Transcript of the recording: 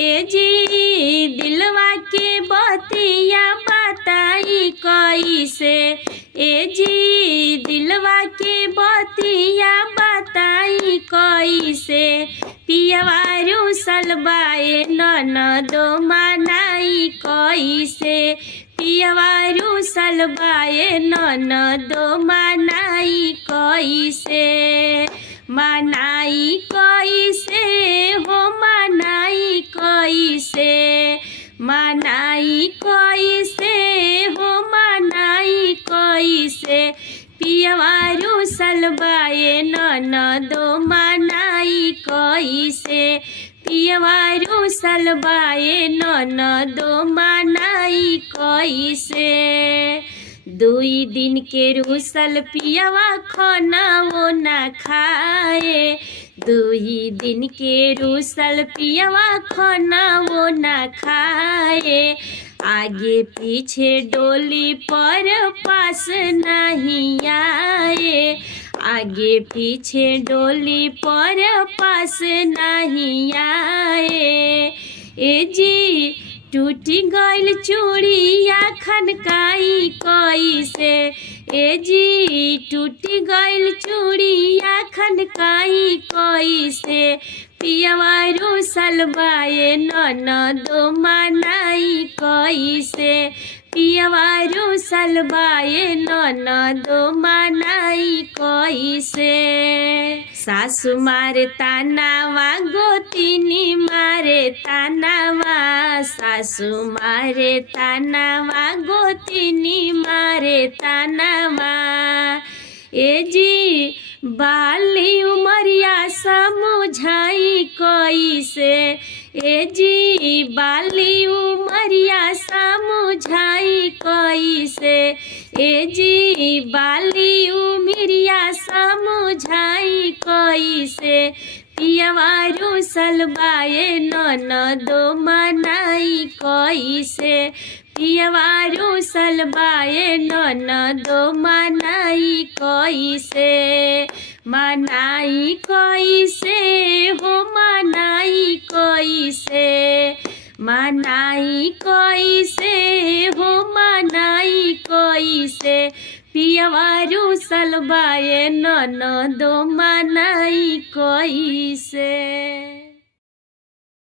ए जी दिलवा के बतिया बताई कैसे। ए जी दिलवा के बतिया बताई कैसे। पियवा रुसल बाए ननदो मनाई कैसे। पियवा रुसल बाए ननदो मनाई कैसे। मनाई कैसे हो मनाई कैसे। मनाई कैसे हो मनाई कैसे। पियवा रुसल बाए ननदो मनाई कैसे। पियवा रुसल बाए ननदो मनाई कैसे। दुई दिन के रुसल पियवा खाना वो न खाए। दुई दिन के रुसल पियवा खाना वो न खाए। आगे पीछे डोली पर पास नहीं आए। आगे पीछे डोली पर पास नहीं आए। ए जी टूटी गइल चूड़िया खनकाई कैसे। ए जी टूटी गइल चूड़िया खनकाई कैसे। पियवा रुसल बाए ननदो मनाई कैसे। पियवा रुसल बाए ननदो मनाई कैसे। सासु मारे तानावा गोतिनी मारे तानावा। सासु मारे तानावा गोतिनी मारे तानावा। ए जी बाली उमरिया समझाई कैसे। ए जी बाली उमरिया समझाई कैसे। ए जी बाली उमरिया समझाई कैसे। पियवा रुसल बाए ननदो मनाई कैसे। पियवा रुसल बाए ननदो मनाई कैसे। मनाई कैसे हो मनाई कैसे। मनाई कैसे हो मनाई कैसे। पियवा रुसल बाए ननदो मनाई कैसे।